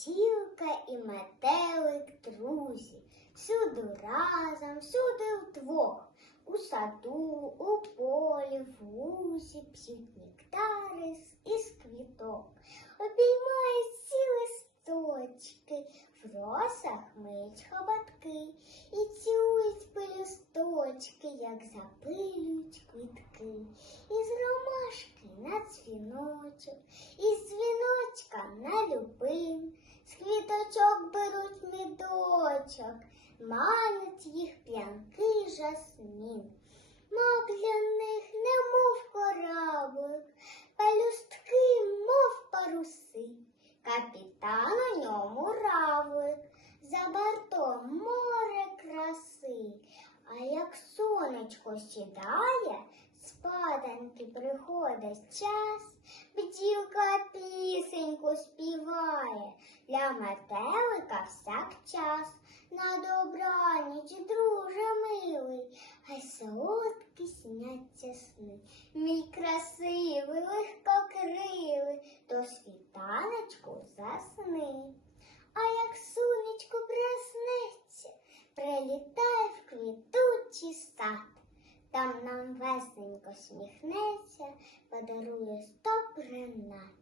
бджілка і метелик друзі, всюди разом, всюди вдвох, у саду, у полі, в лузі п'ють нектари із квіток, обіймають ці листочки, в росах миють хоботки. І цілують пелюсточки, як запилюють квітки, із ромашки на дзвіночок, із дзвіночка на любим, медочок, манить їх п'янкий жасмін. Мак для них немов кораблик, пелюстки, мов паруси, капітан у ньому равлик, за бортом море краси. А як сонечко сідає, спаданки приходить час, бджілка пісеньку співає, для метелика всяк час. На добраніч, друже милий, хай солодкі сняться сни. Мій красивий, легкокрилий, до світаночку засни. А як сонечко проснеться, прилітає в квітучий сад. Там нам весненько сміхнеться, подарує сто принад.